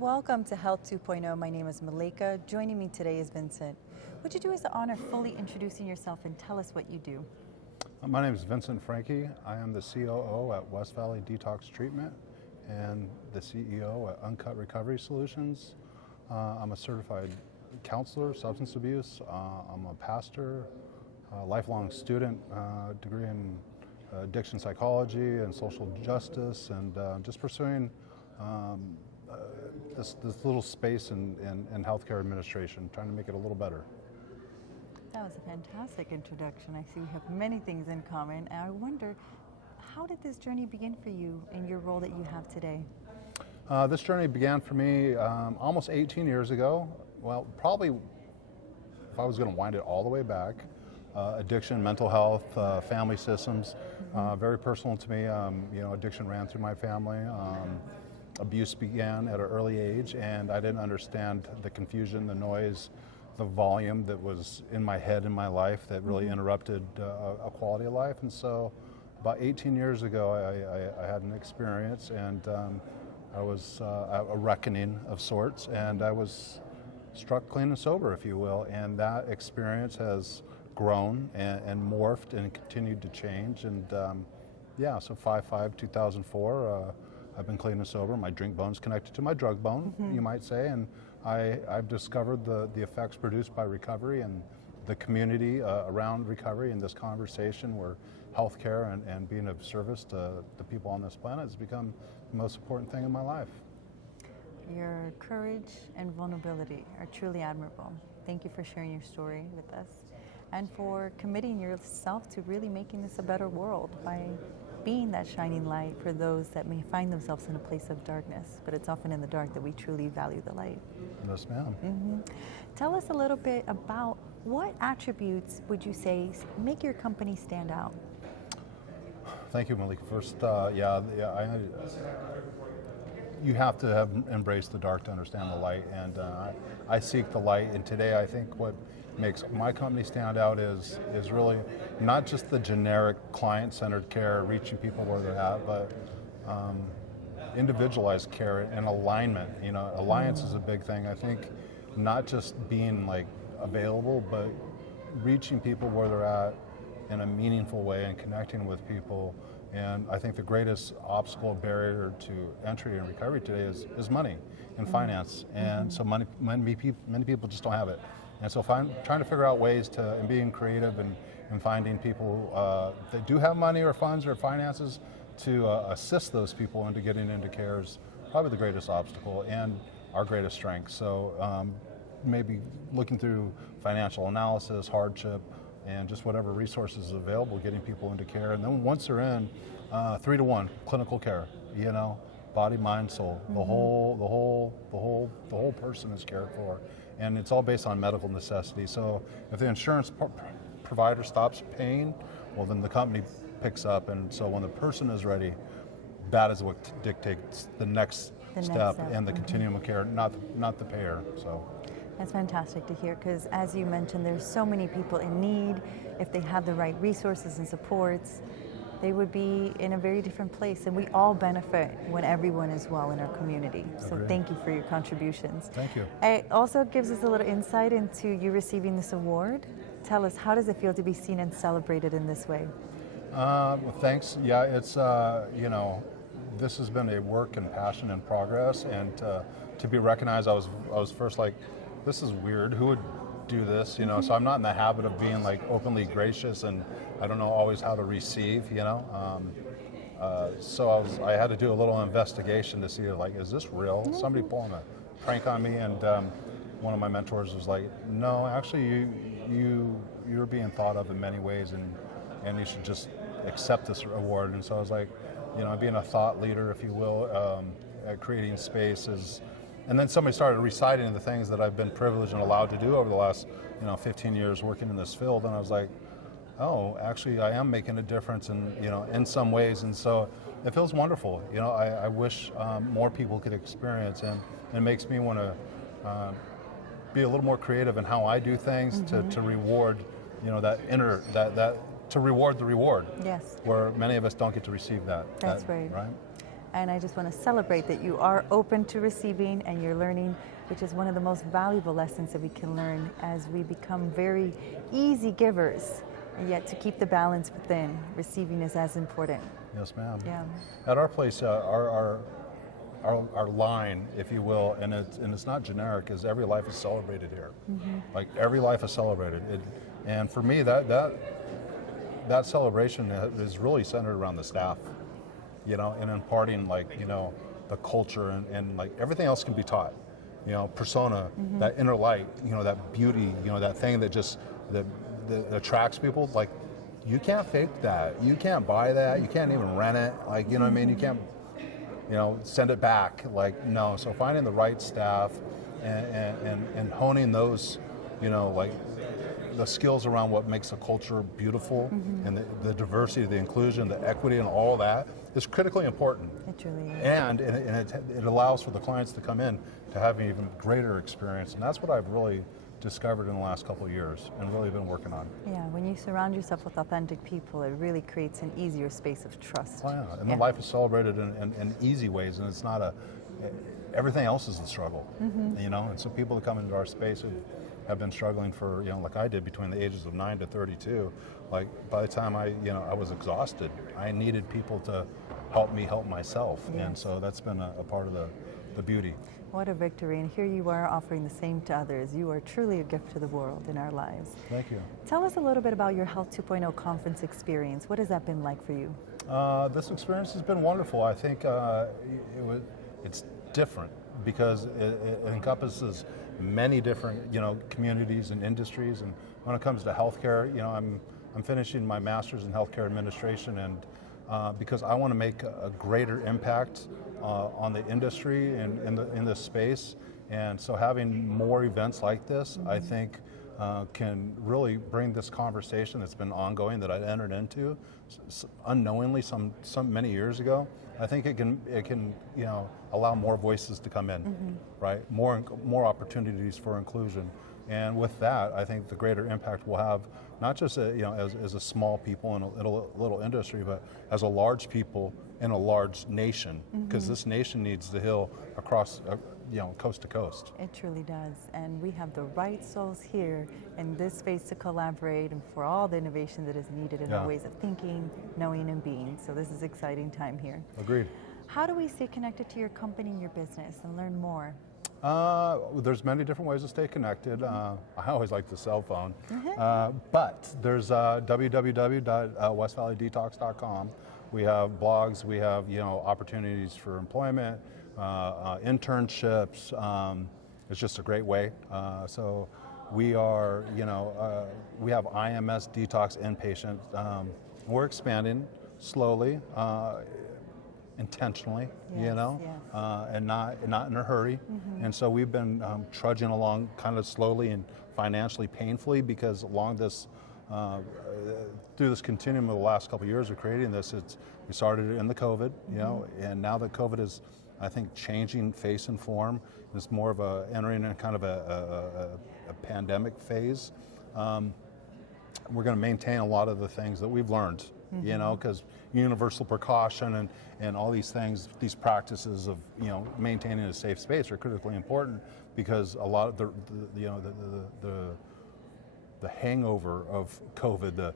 Welcome to Health 2.0. My name is Malika. Joining me today is Vincent. Would you do us the honor of fully introducing yourself and tell us what you do? My name is Vinsent Franke. I am the COO at West Valley Detox Treatment and the CEO at Uncut Recovery Solutions. I'm a certified counselor, substance abuse. I'm a pastor, a lifelong student, degree in addiction psychology and social justice, and just pursuing this little space in healthcare administration, trying to make it a little better. That was a fantastic introduction. I see we have many things in common, and I wonder, how did this journey begin for you in your role that you have today? This journey began for me almost 18 years ago. Well, probably if I was going to wind it all the way back, addiction, mental health, family systems, very personal to me. Addiction ran through my family. Abuse began at an early age, and I didn't understand the confusion, the noise, the volume that was in my head in my life that really interrupted a quality of life. And so about 18 years ago, I had an experience, and I was a reckoning of sorts, and I was struck clean and sober, if you will. And that experience has grown and morphed and continued to change. And so 5/5/2004, I've been clean and sober. My drink bone's connected to my drug bone, you might say, and I've discovered the effects produced by recovery and the community around recovery, and this conversation where healthcare and being of service to the people on this planet has become the most important thing in my life. Your courage and vulnerability are truly admirable. Thank you for sharing your story with us and for committing yourself to really making this a better world by being that shining light for those that may find themselves in a place of darkness, but it's often in the dark that we truly value the light. Yes, ma'am. Tell us a little bit about what attributes would you say make your company stand out? Thank you, Malik. First, you have to have embraced the dark to understand the light, and I seek the light. And today, I think what makes my company stand out is really not just the generic client-centered care, reaching people where they're at, but individualized care and alignment. Alliance is a big thing. I think not just being available, but reaching people where they're at in a meaningful way and connecting with people. And I think the greatest obstacle, barrier to entry and recovery today is money and finance. And so many people just don't have it. And so trying to figure out ways to, and being creative and finding people that do have money or funds or finances to assist those people into getting into care is probably the greatest obstacle and our greatest strength. So maybe looking through financial analysis, hardship, and just whatever resources available, getting people into care. And then once they're in, 3-to-1 clinical care, body, mind, soul. The whole person is cared for. And it's all based on medical necessity. So if the insurance provider stops paying, well, then the company picks up. And so when the person is ready, that is what dictates the next step and the continuum of care, not the payer. So that's fantastic to hear, because as you mentioned, there's so many people in need. If they have the right resources and supports, they would be in a very different place, and we all benefit when everyone is well in our community. So Agreed. Thank you for your contributions. Thank you. It also gives us a little insight into you receiving this award. Tell us, how does it feel to be seen and celebrated in this way? Well, thanks. Yeah, it's, this has been a work and passion and progress, and to be recognized, I was first like, this is weird, who would do this, so I'm not in the habit of being openly gracious, and I don't know always how to receive, so I had to do a little investigation to see, is this real? Somebody pulling a prank on me? And one of my mentors was like, no, actually you're being thought of in many ways, and you should just accept this award. And so I was like, being a thought leader, if you will, at creating spaces. And then somebody started reciting the things that I've been privileged and allowed to do over the last 15 years working in this field, and I was like, oh, actually I am making a difference in some ways. And so it feels wonderful. I wish more people could experience, and it makes me want to be a little more creative in how I do things to reward to reward the reward. Yes. Where many of us don't get to receive that. That's right. Right? And I just want to celebrate that you are open to receiving and you're learning, which is one of the most valuable lessons that we can learn as we become very easy givers. And yet to keep the balance within, receiving is as important. Yes, ma'am. Yeah. At our place, our line, if you will, and it's not generic, is every life is celebrated here. Like every life is celebrated. And for me, that celebration is really centered around the staff, you know, and imparting, like, you know, the culture and like everything else can be taught. You know, persona, that inner light, you know, that beauty, you know, that thing that just that attracts people. Like, you can't fake that. You can't buy that. You can't even rent it. Like, you know what I mean? You can't, you know, send it back. Like, no. So finding the right staff and honing those, you know, like the skills around what makes a culture beautiful and the diversity, the inclusion, the equity, and all that is critically important. It truly is. And it allows for the clients to come in to have an even greater experience. And that's what I've really discovered in the last couple of years and really been working on. Yeah, when you surround yourself with authentic people, it really creates an easier space of trust. Oh, yeah. And the life is celebrated in easy ways, and it's not everything else is a struggle, you know? And so people that come into our space have been struggling for, you know, like I did between the ages of 9 to 32. Like, by the time I was exhausted, I needed people to help me help myself. Yes. And so that's been a part of the beauty. What a victory, and here you are offering the same to others. You are truly a gift to the world in our lives. Thank you. Tell us a little bit about your Health 2.0 conference experience. What has that been like for you? This experience has been wonderful. I think it's different because it encompasses many different, you know, communities and industries. And when it comes to healthcare, you know, I'm finishing my master's in healthcare administration, and because I want to make a greater impact on the industry and in this space. And so having more events like this, I think, can really bring this conversation that's been ongoing that I entered into unknowingly many years ago. I think it can you know, allow more voices to come in, right? More opportunities for inclusion. And with that, I think the greater impact we'll have, not just you know, as a small people in a little industry, but as a large people in a large nation, because this nation needs to heal across, you know, coast to coast. It truly does, and we have the right souls here in this space to collaborate and for all the innovation that is needed in our ways of thinking, knowing, and being. So this is an exciting time here. Agreed. How do we stay connected to your company and your business and learn more? There's many different ways to stay connected. I always like the cell phone, but there's www.westvalleydetox.com. We have blogs, we have, you know, opportunities for employment, internships. It's just a great way. So we are, you know, we have IMS Detox inpatient. We're expanding slowly, intentionally, you know, and not in a hurry. And so we've been trudging along kind of slowly and financially painfully, because along this through this continuum of the last couple of years of creating this, we started in the COVID, you know, and now that COVID is, I think, changing face and form. It's more of entering in kind of a pandemic phase. We're going to maintain a lot of the things that we've learned, you know, because universal precaution and all these things, these practices of, you know, maintaining a safe space are critically important, because a lot of the hangover of COVID, the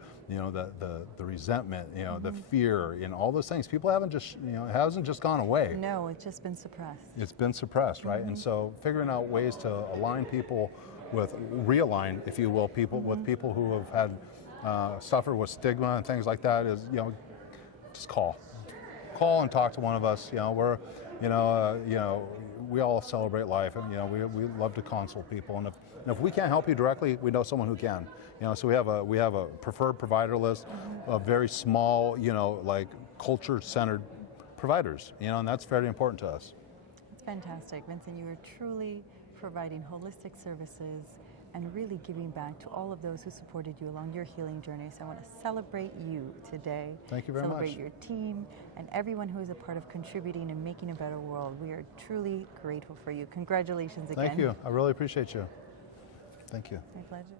resentment, you know, the fear, and all those things, people haven't just, you know, it hasn't just gone away. No, it's just been suppressed. It's been suppressed, right? And so figuring out ways to align people realign, if you will, people with people who have had suffered with stigma and things like that is, you know, just call and talk to one of us. You know, we're, you know, we all celebrate life, and, you know, we love to consult people, and if we can't help you directly, we know someone who can. You know, so we have a preferred provider list of very small, you know, like culture-centered providers. You know, and that's very important to us. It's fantastic, Vincent. You are truly providing holistic services and really giving back to all of those who supported you along your healing journey. So I want to celebrate you today. Thank you very much. Celebrate your team and everyone who is a part of contributing and making a better world. We are truly grateful for you. Congratulations again. Thank you. I really appreciate you. Thank you. My pleasure.